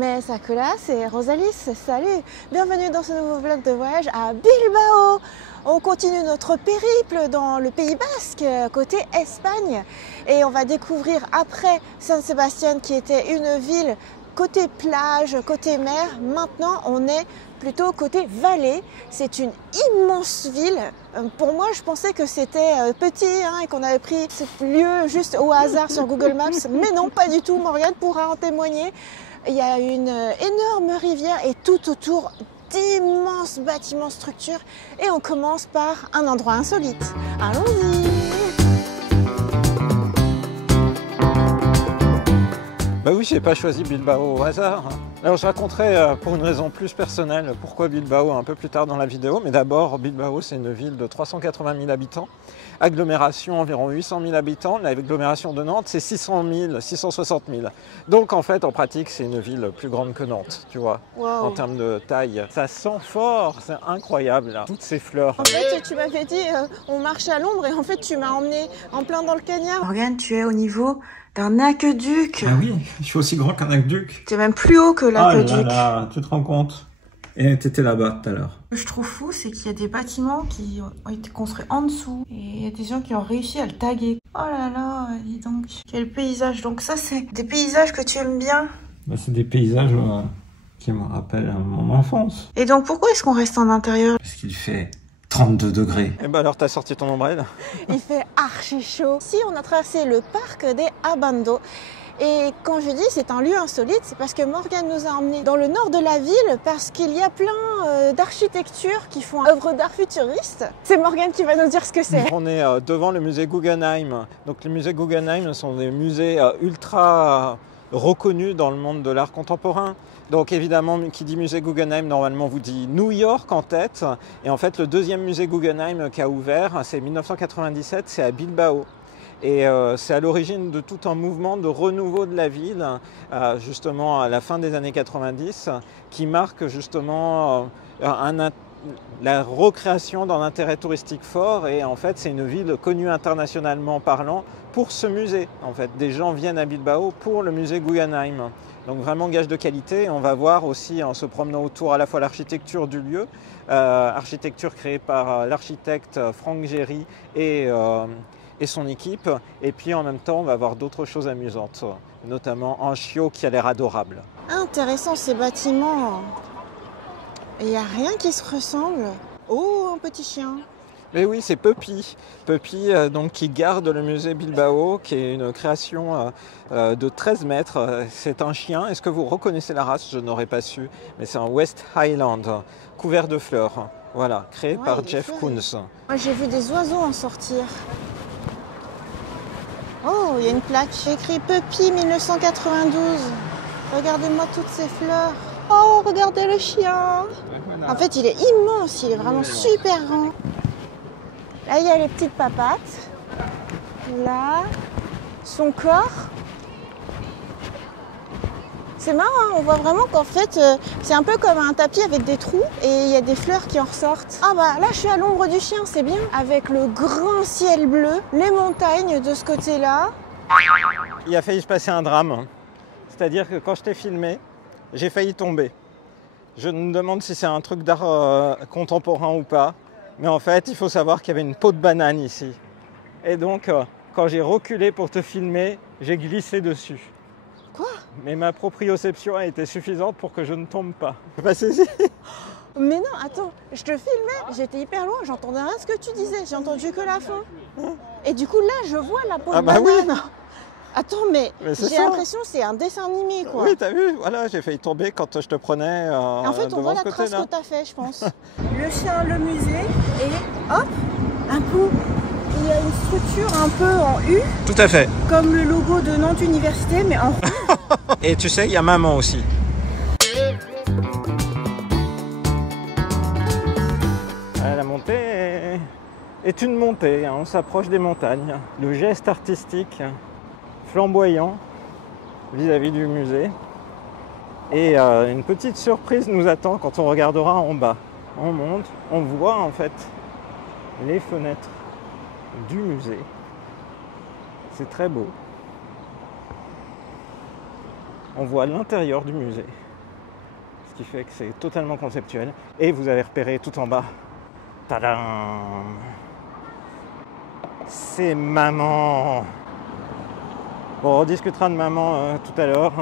Mais Sakura, c'est Rosalie, salut! Bienvenue dans ce nouveau vlog de voyage à Bilbao. On continue notre périple dans le Pays Basque, côté Espagne. Et on va découvrir après San Sebastián, qui était une ville côté plage, côté mer. Maintenant, on est plutôt côté vallée. C'est une immense ville. Pour moi, je pensais que c'était petit et qu'on avait pris ce lieu juste au hasard sur Google Maps. Mais non, pas du tout. Morgane pourra en témoigner. Il y a une énorme rivière et tout autour d'immenses bâtiments, structures. Et on commence par un endroit insolite. Allons-y! Bah oui, j'ai pas choisi Bilbao au hasard. Alors je raconterai pour une raison plus personnelle pourquoi Bilbao un peu plus tard dans la vidéo. Mais d'abord, Bilbao c'est une ville de 380 000 habitants. Agglomération environ 800 000 habitants. L'agglomération de Nantes c'est 600 000, 660 000. Donc en fait, en pratique, c'est une ville plus grande que Nantes, tu vois, Wow. En termes de taille. Ça sent fort, c'est incroyable là. Toutes ces fleurs. En fait, tu m'avais dit on marche à l'ombre et en fait, tu m'as emmené en plein dans le cagnard. Morgane, tu es au niveau d'un aqueduc. Ah oui, je suis aussi grand qu'un aqueduc. Tu es même plus haut que l'aqueduc. Ah là là, tu te rends compte? Et tu étais là-bas tout à l'heure. Ce que je trouve fou, c'est qu'il y a des bâtiments qui ont été construits en dessous. Et il y a des gens qui ont réussi à le taguer. Oh là là, dis donc. Quel paysage. Donc ça, c'est des paysages que tu aimes bien. Bah, c'est des paysages qui me rappellent mon enfance. Et donc, pourquoi est-ce qu'on reste en intérieur? Parce qu'il fait 32 degrés. Et bah alors, t'as sorti ton ombrelle? Il fait archi chaud. Ici, on a traversé le parc des Abando. Et quand je dis c'est un lieu insolite, c'est parce que Morgane nous a emmenés dans le nord de la ville parce qu'il y a plein d'architectures qui font œuvre d'art futuriste. C'est Morgane qui va nous dire ce que c'est. On est devant le musée Guggenheim. Donc les musées Guggenheim sont des musées ultra reconnus dans le monde de l'art contemporain. Donc évidemment, qui dit musée Guggenheim, normalement vous dit New York en tête. Et en fait, le deuxième musée Guggenheim qui a ouvert, c'est 1997, c'est à Bilbao. Et c'est à l'origine de tout un mouvement de renouveau de la ville, justement à la fin des années 90, qui marque justement la recréation d'un intérêt touristique fort. Et en fait, c'est une ville connue internationalement parlant pour ce musée. En fait, des gens viennent à Bilbao pour le musée Guggenheim. Donc vraiment gage de qualité. On va voir aussi en se promenant autour à la fois l'architecture du lieu, architecture créée par l'architecte Franck Géry et son équipe, et puis en même temps on va voir d'autres choses amusantes, notamment un chiot qui a l'air adorable. Intéressant ces bâtiments. Il n'y a rien qui se ressemble. Oh, un petit chien. Mais oui, c'est Puppy. Puppy donc, qui garde le musée Bilbao, qui est une création de 13 mètres. C'est un chien. Est-ce que vous reconnaissez la race? Je n'aurais pas su, mais c'est un West Highland, couvert de fleurs. Voilà, créé par Jeff Koons. Moi j'ai vu des oiseaux en sortir. Oh, il y a une plaque. J'ai écrit Puppy 1992. Regardez-moi toutes ces fleurs. Oh, regardez le chien. En fait, il est immense. Il est vraiment super grand. Là, il y a les petites papates. Là, son corps. C'est marrant, hein, on voit vraiment qu'en fait, c'est un peu comme un tapis avec des trous et il y a des fleurs qui en ressortent. Ah bah là, je suis à l'ombre du chien, c'est bien. Avec le grand ciel bleu, les montagnes de ce côté-là. Il a failli se passer un drame. C'est-à-dire que quand je t'ai filmé, j'ai failli tomber. Je me demande si c'est un truc d'art contemporain ou pas. Mais en fait, il faut savoir qu'il y avait une peau de banane ici. Et donc, quand j'ai reculé pour te filmer, j'ai glissé dessus. Quoi? Mais ma proprioception a été suffisante pour que je ne tombe pas. Passez-y. Mais non, attends, je te filmais, j'étais hyper loin, j'entendais rien de ce que tu disais, j'ai entendu que la fin. Et du coup là, je vois la peau de banane. Oui. Attends, mais j'ai l'impression que c'est un dessin animé, quoi. Oui, t'as vu, voilà, j'ai failli tomber quand je te prenais en fait, on voit la trace que t'as fait, je pense. Le chien, le musée, et hop, un coup, il y a une structure un peu en U. Tout à fait. Comme le logo de Nantes Université, mais en rouge. Et tu sais, il y a maman aussi. La montée est une montée, hein. On s'approche des montagnes. Le geste artistique flamboyant vis-à-vis du musée. Et une petite surprise nous attend quand on regardera en bas. On monte, on voit en fait les fenêtres du musée. C'est très beau. On voit l'intérieur du musée. qui fait que c'est totalement conceptuel. Et vous avez repéré tout en bas, tadam, c'est maman. Bon, on rediscutera de maman tout à l'heure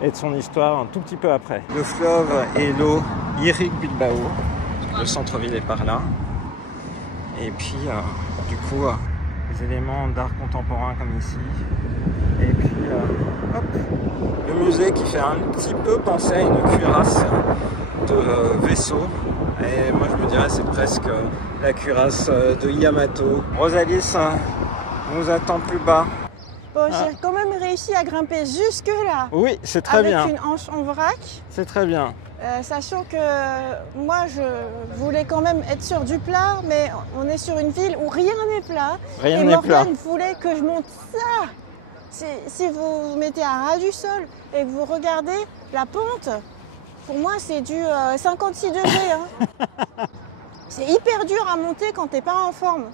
et de son histoire un tout petit peu après. Le fleuve et l'eau irriguent Bilbao. Le centre-ville est par là. Et puis, du coup, des éléments d'art contemporain comme ici. Et puis, hop, le musée qui fait un petit peu penser à une cuirasse de vaisseau. Et moi, je me dirais c'est presque la cuirasse de Yamato. Rosalis nous attend plus bas. Bon, j'ai quand même réussi à grimper jusque là. Oui, c'est très bien. Avec une hanche en vrac. C'est très bien. Sachant que moi, je voulais quand même être sur du plat, mais on est sur une ville où rien n'est plat. Rien n'est plat. Et Morgane voulait que je monte ça. Si vous vous mettez à ras du sol et que vous regardez la pente, pour moi, c'est du 56 degrés. Hein. C'est hyper dur à monter quand t'es pas en forme.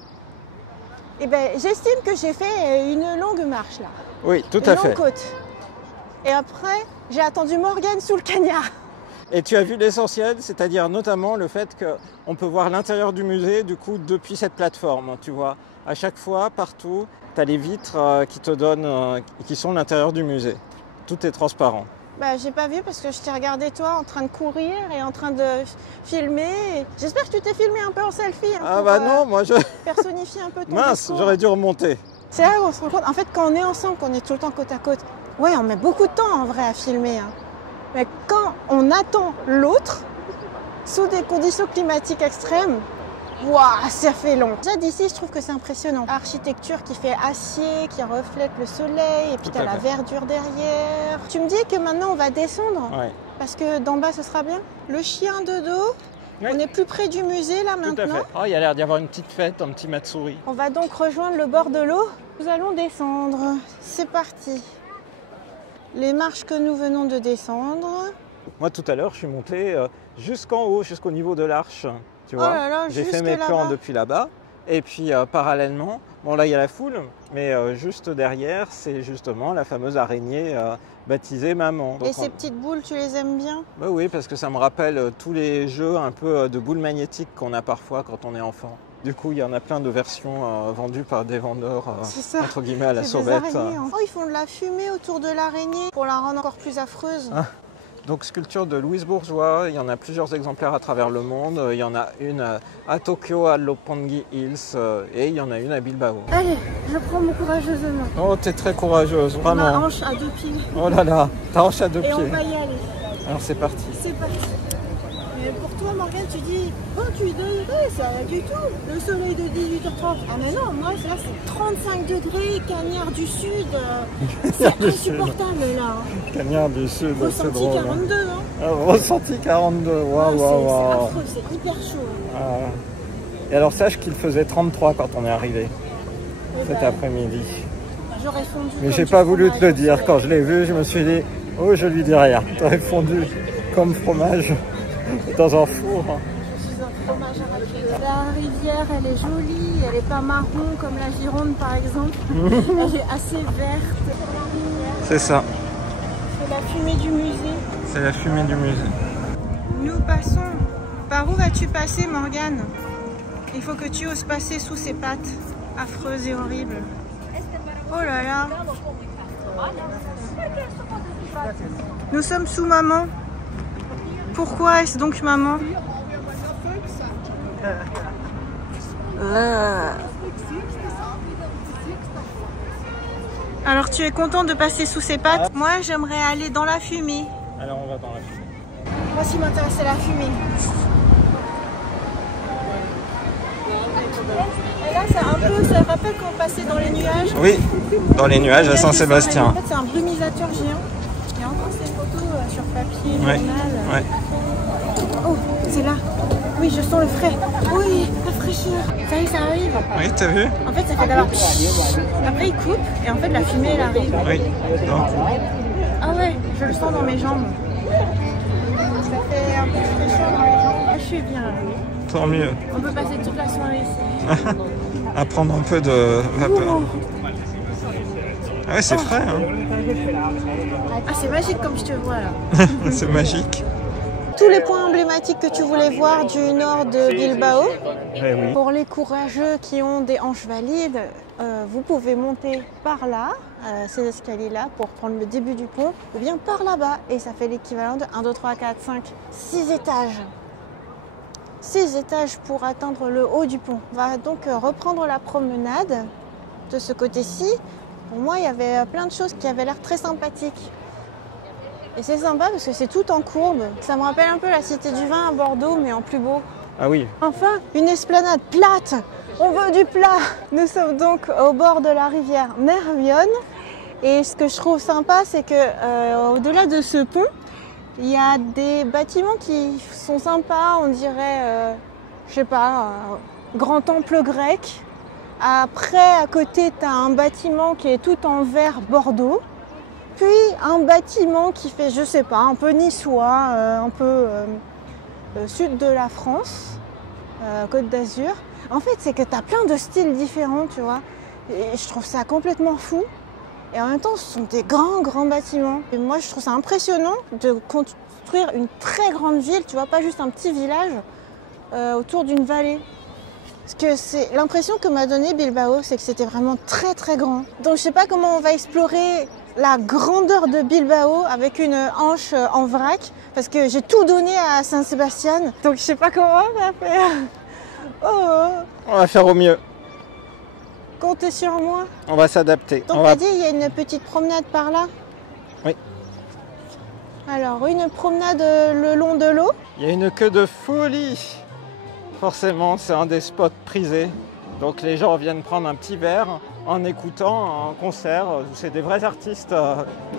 Et ben, j'estime que j'ai fait une longue marche là. Oui, tout à fait. Une longue côte. Et après, j'ai attendu Morgane sous le cagnard. Et tu as vu l'essentiel, c'est-à-dire notamment le fait qu'on peut voir l'intérieur du musée, du coup, depuis cette plateforme, tu vois. À chaque fois, partout, tu as les vitres qui te donnent, qui sont l'intérieur du musée. Tout est transparent. Bah, j'ai pas vu parce que je t'ai regardé toi en train de courir et en train de filmer. J'espère que tu t'es filmé un peu en selfie. Hein, ah bah non, moi je... personnifier un peu ton Mince, discours. j'aurais dû remonter. C'est là où on se rend compte, en fait, quand on est ensemble, qu'on est tout le temps côte à côte, ouais, on met beaucoup de temps en vrai à filmer. Hein. Mais quand on attend l'autre, sous des conditions climatiques extrêmes, waouh, ça fait long. Déjà d'ici, je trouve que c'est impressionnant. Architecture qui fait acier, qui reflète le soleil, et puis t'as la verdure derrière. Tu me dis que maintenant on va descendre, ouais. Parce que d'en bas ce sera bien. Le chien de dos, oui. On est plus près du musée là maintenant. Tout à fait. Oh, il y a l'air d'y avoir une petite fête, un petit Matsuri. On va donc rejoindre le bord de l'eau. Nous allons descendre. C'est parti. Les marches que nous venons de descendre. Moi tout à l'heure, je suis monté jusqu'en haut, jusqu'au niveau de l'arche. Tu vois, j'ai fait mes plans depuis là-bas. Et puis parallèlement, bon là il y a la foule, mais juste derrière, c'est justement la fameuse araignée baptisée Maman. Donc, et ces petites boules, tu les aimes bien? Bah oui, parce que ça me rappelle tous les jeux un peu de boules magnétiques qu'on a parfois quand on est enfant. Du coup, il y en a plein de versions vendues par des vendeurs, entre guillemets, à la sauvette. Oh, ils font de la fumée autour de l'araignée pour la rendre encore plus affreuse. Ah. Donc sculpture de Louise Bourgeois, il y en a plusieurs exemplaires à travers le monde. Il y en a une à Tokyo, à Roppongi Hills, et il y en a une à Bilbao. Allez, je prends mon courageusement. Oh, t'es très courageuse, vraiment. Ma hanche à 2 pieds. Oh là là, ta hanche à 2 pieds. Et on va y aller. Alors c'est parti. C'est parti. Mais pour toi, Morgane, tu dis 28 degrés, c'est rien du tout. Le soleil de 18h30. Ah mais non, moi, là, c'est 35 degrés, Cagnard du Sud. C'est insupportable, là. Cagnard du Sud, c'est drôle. Ressenti 42, hein. Ressenti 42, waouh, waouh, c'est affreux, c'est hyper chaud. Ah. Et alors, sache qu'il faisait 33 quand on est arrivé, cet après-midi. J'aurais fondu. Mais j'ai pas voulu te le dire. Quand je l'ai vu, je me suis dit, oh, je lui dis rien. T'aurais fondu comme fromage. Dans un four. Je suis un fromage arraché. La rivière, elle est jolie, elle n'est pas marron comme la Gironde par exemple. Elle est assez verte. C'est ça. C'est la fumée du musée. C'est la fumée du musée. Nous passons. Par où vas-tu passer, Morgane? Il faut que tu oses passer sous ces pattes affreuses et horribles. Oh là là. Nous sommes sous Maman. Pourquoi est-ce donc Maman? Alors tu es content de passer sous ses pattes? Moi j'aimerais aller dans la fumée. Alors on va dans la fumée. Moi ce qui m'intéresse c'est la fumée. Et là c'est un peu, ça rappelle quand on passait dans les nuages. Oui, dans les nuages à Saint-Sébastien. En fait c'est un brumisateur géant. Il y a encore ces photos sur papier, ouais. Journal. Ouais. Oh, c'est là. Oui, je sens le frais. Oui, la fraîcheur. Ça y est, ça arrive. Oui, t'as vu? En fait, ça fait d'abord... Après, il coupe et en fait, la fumée, elle arrive. Oui. Non. Ah ouais, je le sens dans mes jambes. Ça fait un peu de fraîcheur dans les jambes. Je suis bien. Tant mieux. On peut passer toute la soirée ici. À prendre un peu de vapeur. Ah ouais, c'est frais, hein. Ah, c'est magique comme je te vois, là. C'est magique. tous les points emblématiques que tu voulais voir du nord de Bilbao. Eh oui. Pour les courageux qui ont des hanches valides, vous pouvez monter par là, ces escaliers-là, pour prendre le début du pont, ou bien par là-bas. Et ça fait l'équivalent de 1, 2, 3, 4, 5, 6 étages. 6 étages pour atteindre le haut du pont. On va donc reprendre la promenade de ce côté-ci. Pour moi, il y avait plein de choses qui avaient l'air très sympathiques. Et c'est sympa parce que c'est tout en courbe. Ça me rappelle un peu la Cité du Vin à Bordeaux, mais en plus beau. Ah oui. Enfin, une esplanade plate. On veut du plat. Nous sommes donc au bord de la rivière Nervión. Et ce que je trouve sympa, c'est que au-delà de ce pont, il y a des bâtiments qui sont sympas. On dirait, je sais pas, un grand temple grec. Après, à côté, tu as un bâtiment qui est tout en vert Bordeaux. Puis un bâtiment qui fait, je sais pas, un peu niçois, un peu sud de la France, Côte d'Azur. En fait, c'est que tu as plein de styles différents, tu vois. Et je trouve ça complètement fou. Et en même temps, ce sont des grands bâtiments. Et moi, je trouve ça impressionnant de construire une très grande ville, tu vois, pas juste un petit village autour d'une vallée. Parce que c'est l'impression que m'a donné Bilbao, c'est que c'était vraiment très grand. Donc je sais pas comment on va explorer la grandeur de Bilbao avec une hanche en vrac, parce que j'ai tout donné à Saint-Sébastien. Donc je sais pas comment on va faire. On va faire au mieux. Comptez sur moi. On va s'adapter. Donc t'as dit, il y a une petite promenade par là? Oui. Alors, une promenade le long de l'eau. Il y a une queue de folie. Forcément, c'est un des spots prisés. Donc les gens viennent prendre un petit verre en écoutant un concert. C'est des vrais artistes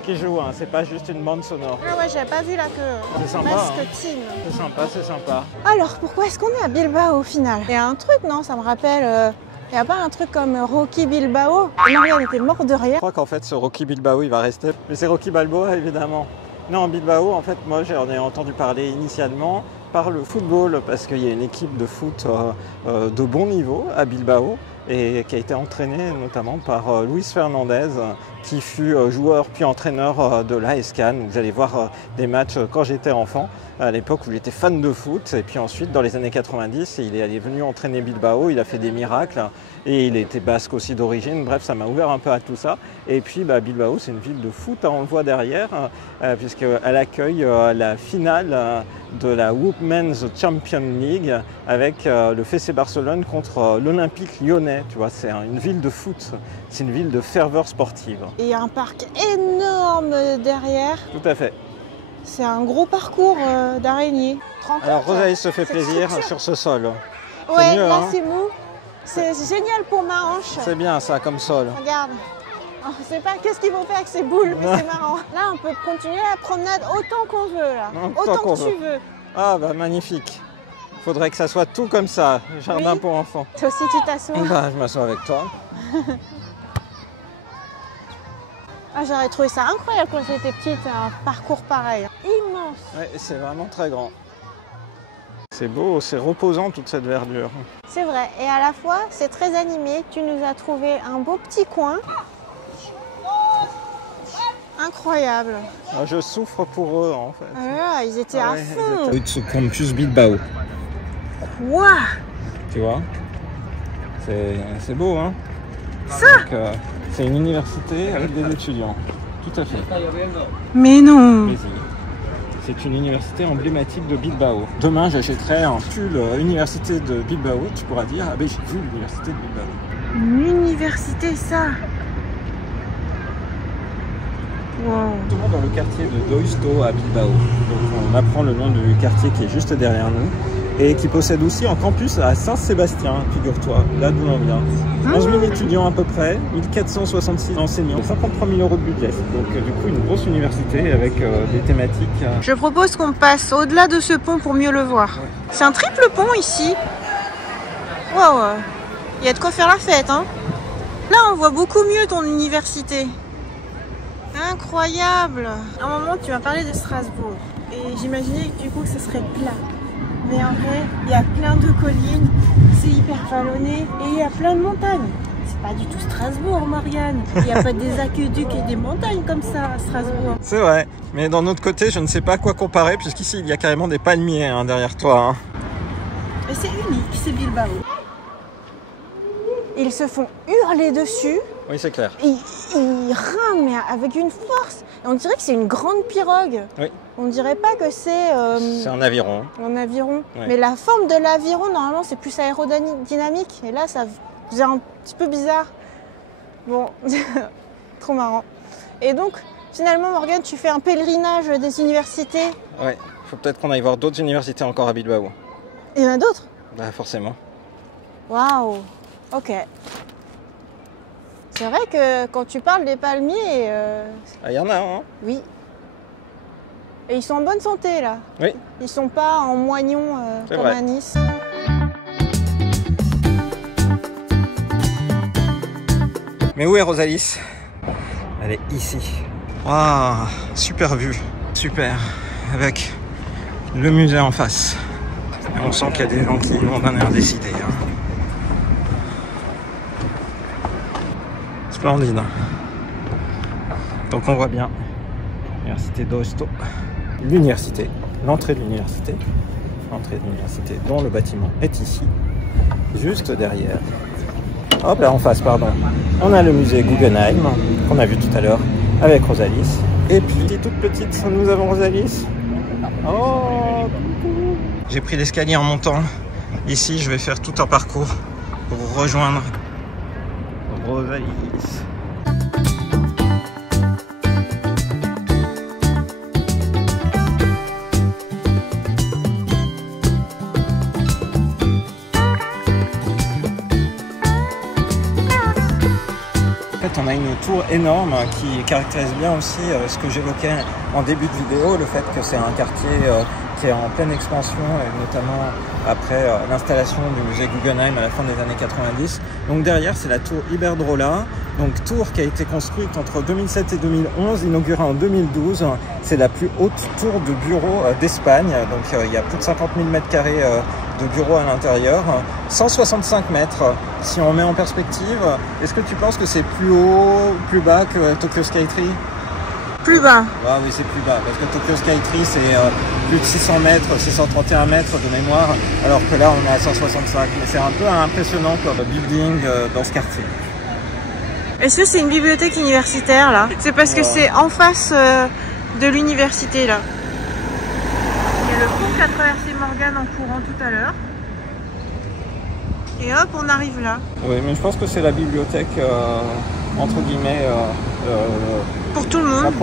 qui jouent, hein. C'est pas juste une bande sonore. Ah ouais, j'avais pas vu la queue. C'est sympa, Masquetine. C'est sympa, c'est sympa. Alors, pourquoi est-ce qu'on est à Bilbao au final? Il y a un truc, non? Ça me rappelle... Il n'y a pas un truc comme Rocky Bilbao? Marianne était mort de rire. Je crois qu'en fait, ce Rocky Bilbao, il va rester. Mais c'est Rocky Balboa, évidemment. Non, Bilbao, en fait, moi, j'en ai entendu parler initialement par le football, parce qu'il y a une équipe de foot de bon niveau à Bilbao, et qui a été entraînée notamment par Luis Fernandez, qui fut joueur puis entraîneur de l'AS Cannes, où j'allais voir des matchs quand j'étais enfant, à l'époque où j'étais fan de foot. Et puis ensuite, dans les années 90, il est venu entraîner Bilbao, il a fait des miracles, et il était basque aussi d'origine. Bref, ça m'a ouvert un peu à tout ça. Et puis Bilbao, c'est une ville de foot, hein, on le voit derrière, puisqu'elle accueille la finale de la Women's Champions League avec le FC Barcelone contre l'Olympique Lyonnais. Tu vois, c'est une ville de foot, c'est une ville de ferveur sportive. Et il y a un parc énorme derrière. Tout à fait. C'est un gros parcours d'araignées. Alors Rosalie se fait plaisir sur ce sol. Ouais, mieux, là hein. c'est mou. C'est génial pour ma hanche. C'est bien ça comme sol. Regarde. On ne sait pas qu'est-ce qu'ils vont faire avec ces boules, mais c'est marrant. Là, on peut continuer la promenade autant qu'on veut. Là. Autant que tu veux. Ah bah magnifique. Il faudrait que ça soit tout comme ça, jardin pour enfants. Toi aussi tu t'assois. Bah, je m'assois avec toi. Ah, j'aurais trouvé ça incroyable quand j'étais petite, un parcours pareil. Immense. Ouais, c'est vraiment très grand. C'est beau, c'est reposant toute cette verdure. C'est vrai, et à la fois c'est très animé. Tu nous as trouvé un beau petit coin. Incroyable. Je souffre pour eux en fait. Ah, ils étaient à fond. Ce campus Bilbao. Waouh. Tu vois, c'est beau, hein. Ça. C'est une université avec des étudiants. Tout à fait. Mais non. C'est une université emblématique de Bilbao. Demain, j'achèterai un pull université de Bilbao. Tu pourras dire, ah ben j'ai vu l'université de Bilbao. Une université, ça. Wow. Dans le quartier de Deusto à Bilbao. Donc on apprend le nom du quartier qui est juste derrière nous et qui possède aussi un campus à Saint-Sébastien, figure-toi, là d'où on vient. 11 000 étudiants à peu près, 1466 enseignants, 53 000 € de budget. Donc du coup une grosse université avec des thématiques. Je propose qu'on passe au-delà de ce pont pour mieux le voir. Ouais. C'est un triple pont ici. Waouh, il y a de quoi faire la fête, hein. Là on voit beaucoup mieux ton université. Incroyable. À un moment tu m'as parlé de Strasbourg et j'imaginais que du coup ce serait plat. Mais en vrai, il y a plein de collines, c'est hyper vallonné et il y a plein de montagnes. C'est pas du tout Strasbourg, Morgane. Il n'y a pas des aqueducs et des montagnes comme ça à Strasbourg. C'est vrai, mais d'un autre côté, je ne sais pas à quoi comparer, puisqu'ici, il y a carrément des palmiers hein, derrière toi. Hein. Et c'est unique, c'est Bilbao. Ils se font hurler dessus. Oui, c'est clair. Ils rament mais avec une force. Et on dirait que c'est une grande pirogue. Oui. On dirait pas que c'est... c'est un aviron. Un aviron. Oui. Mais la forme de l'aviron, normalement, c'est plus aérodynamique. Et là, ça faisait un petit peu bizarre. Bon, trop marrant. Et donc, finalement, Morgane, tu fais un pèlerinage des universités. Ouais, faut peut-être qu'on aille voir d'autres universités encore à Bilbao. Il y en a d'autres? Bah forcément. Waouh. Ok. C'est vrai que quand tu parles des palmiers... Ah, il y en a, hein? Oui. Et ils sont en bonne santé, là. Oui. Ils sont pas en moignons comme vrai. à Nice. Mais où est Rosalis? Elle est ici. Waouh, super vue. Super. Avec le musée en face. Et on sent qu'il y a des gens qui vont d'un air décidé. Hein. Splendide. Donc on voit bien l'université d'Osto. L'université, l'entrée de l'université. L'entrée de l'université dont le bâtiment est ici. Juste derrière. Hop là en face, pardon. On a le musée Guggenheim qu'on a vu tout à l'heure avec Rosalis. Et puis toute petite, nous avons Rosalis. Oh, coucou. J'ai pris l'escalier en montant. Ici, je vais faire tout un parcours pour rejoindre Rosalis. On a une tour énorme qui caractérise bien aussi ce que j'évoquais en début de vidéo, le fait que c'est un quartier qui est en pleine expansion, et notamment après l'installation du musée Guggenheim à la fin des années 90. Donc derrière, c'est la tour Iberdrola, donc tour qui a été construite entre 2007 et 2011, inaugurée en 2012. C'est la plus haute tour de bureaux d'Espagne, donc il y a plus de 50 000 mètres carrés de bureaux à l'intérieur, 165 mètres. Si on met en perspective, est-ce que tu penses que c'est plus haut, plus bas que Tokyo Skytree? Plus bas. Ah oui, c'est plus bas, parce que Tokyo Skytree, c'est plus de 600 mètres, 631 mètres de mémoire, alors que là, on est à 165. Mais c'est un peu impressionnant comme building dans ce quartier. Est-ce que c'est une bibliothèque universitaire, là? C'est parce que c'est en face de l'université, là. Il y a le pont qu'a traversé Morgane en courant tout à l'heure. Et hop, on arrive là. Oui, mais je pense que c'est la bibliothèque, entre guillemets... pour tout le monde.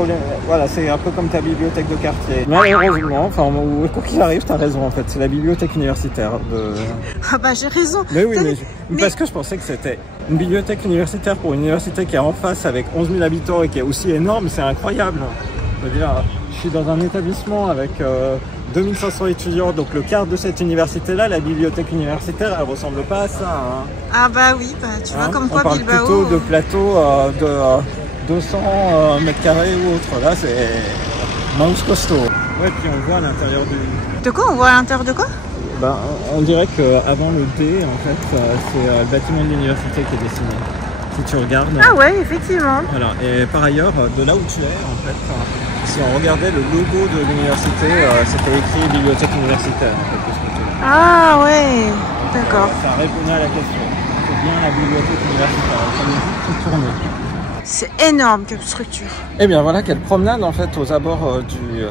Voilà, c'est un peu comme ta bibliothèque de quartier. Malheureusement, enfin, quoi qu'il arrive, t'as raison en fait. C'est la bibliothèque universitaire de... Ah bah j'ai raison. Mais oui, mais parce que je pensais que c'était une bibliothèque universitaire pour une université qui est en face avec 11 000 habitants et qui est aussi énorme, c'est incroyable. Je veux dire, je suis dans un établissement avec 2500 étudiants, donc le quart de cette université-là, la bibliothèque universitaire, elle ressemble pas à ça. Hein. Ah bah oui, bah, tu vois comme quoi on parle Bilbao... plutôt de plateaux de 200 mètres carrés ou autre. Là, c'est manche costaud. Ouais, puis on voit à l'intérieur du... De quoi? On voit à l'intérieur de quoi? Ben, on dirait qu'avant le D, en fait, c'est le bâtiment de l'université qui est dessiné. Si tu regardes... Ah ouais, effectivement. Voilà. Et par ailleurs, de là où tu es, en fait, si on regardait le logo de l'université, c'était écrit bibliothèque universitaire. En fait, de ce côté. Ah ouais, d'accord. Ça répondait à la question. C'est bien la bibliothèque universitaire. Ça nous dit tout tourner. C'est énorme comme structure. Eh bien voilà, quelle promenade en fait aux abords du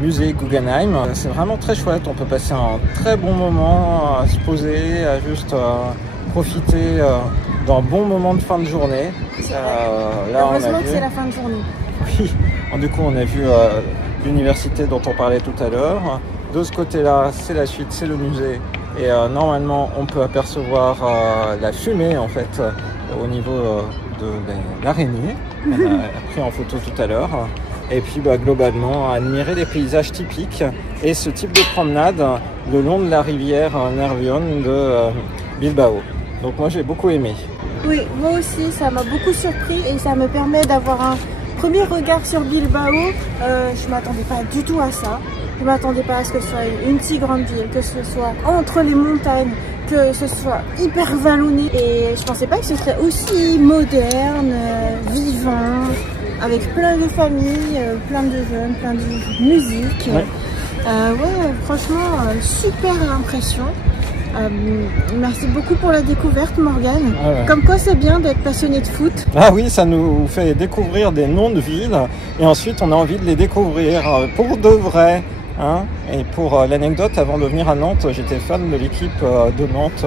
musée Guggenheim. C'est vraiment très chouette, on peut passer un très bon moment à se poser, à juste profiter d'un bon moment de fin de journée. Là, heureusement que c'est la fin de journée. Oui, du coup on a vu l'université dont on parlait tout à l'heure. De ce côté-là, c'est la suite, c'est le musée. Et normalement, on peut apercevoir la fumée en fait au niveau de l'araignée, qu'on a pris en photo tout à l'heure. Et puis globalement, admirer les paysages typiques et ce type de promenade le long de la rivière Nervión de Bilbao. Donc moi j'ai beaucoup aimé. Oui, moi aussi, ça m'a beaucoup surpris et ça me permet d'avoir un premier regard sur Bilbao. Je ne m'attendais pas du tout à ça. Je m'attendais pas à ce que ce soit une si grande ville, que ce soit entre les montagnes, que ce soit hyper vallonné. Et je pensais pas que ce serait aussi moderne, vivant, avec plein de familles, plein de jeunes, plein de musique. Ouais. Ouais, franchement, super impression. Merci beaucoup pour la découverte, Morgane. Ah ouais. Comme quoi c'est bien d'être passionné de foot. Ah oui, ça nous fait découvrir des noms de villes et ensuite on a envie de les découvrir pour de vrai. Hein. Et pour l'anecdote, avant de venir à Nantes, j'étais fan de l'équipe de Nantes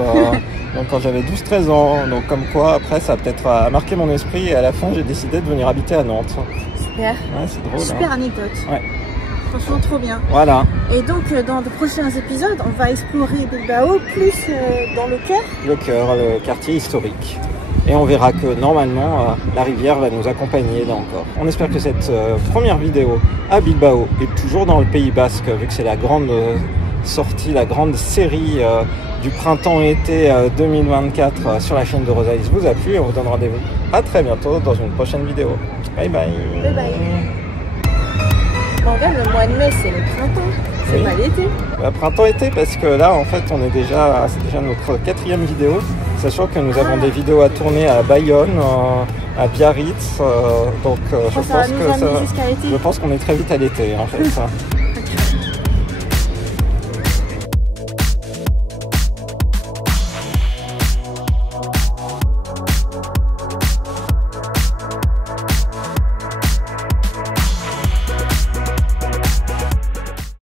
donc quand j'avais 12-13 ans. Donc comme quoi, après, ça a peut-être marqué mon esprit et à la fin, j'ai décidé de venir habiter à Nantes. Super. Ouais, c'est drôle. Super hein. anecdote. Ouais. Franchement, trop bien. Voilà, Et donc, dans de prochains épisodes, on va explorer Bilbao plus dans le cœur. le cœur, le quartier historique. Et on verra que normalement, la rivière va nous accompagner là encore. On espère que cette première vidéo à Bilbao est toujours dans le Pays Basque, vu que c'est la grande sortie, la grande série du printemps-été 2024 sur la chaîne de Rosalis vous a plu. Et on vous donne rendez-vous à très bientôt dans une prochaine vidéo. Bye bye. Bye bye. Morgane, le mois de mai, c'est le printemps, c'est Oui. pas l'été. Printemps-été, parce que là, en fait, c'est déjà notre 4e vidéo, sachant que nous avons des vidéos à tourner à Bayonne, à Biarritz, donc Ça va nous amener jusqu'à l'été. je pense qu'on est très vite à l'été, en fait.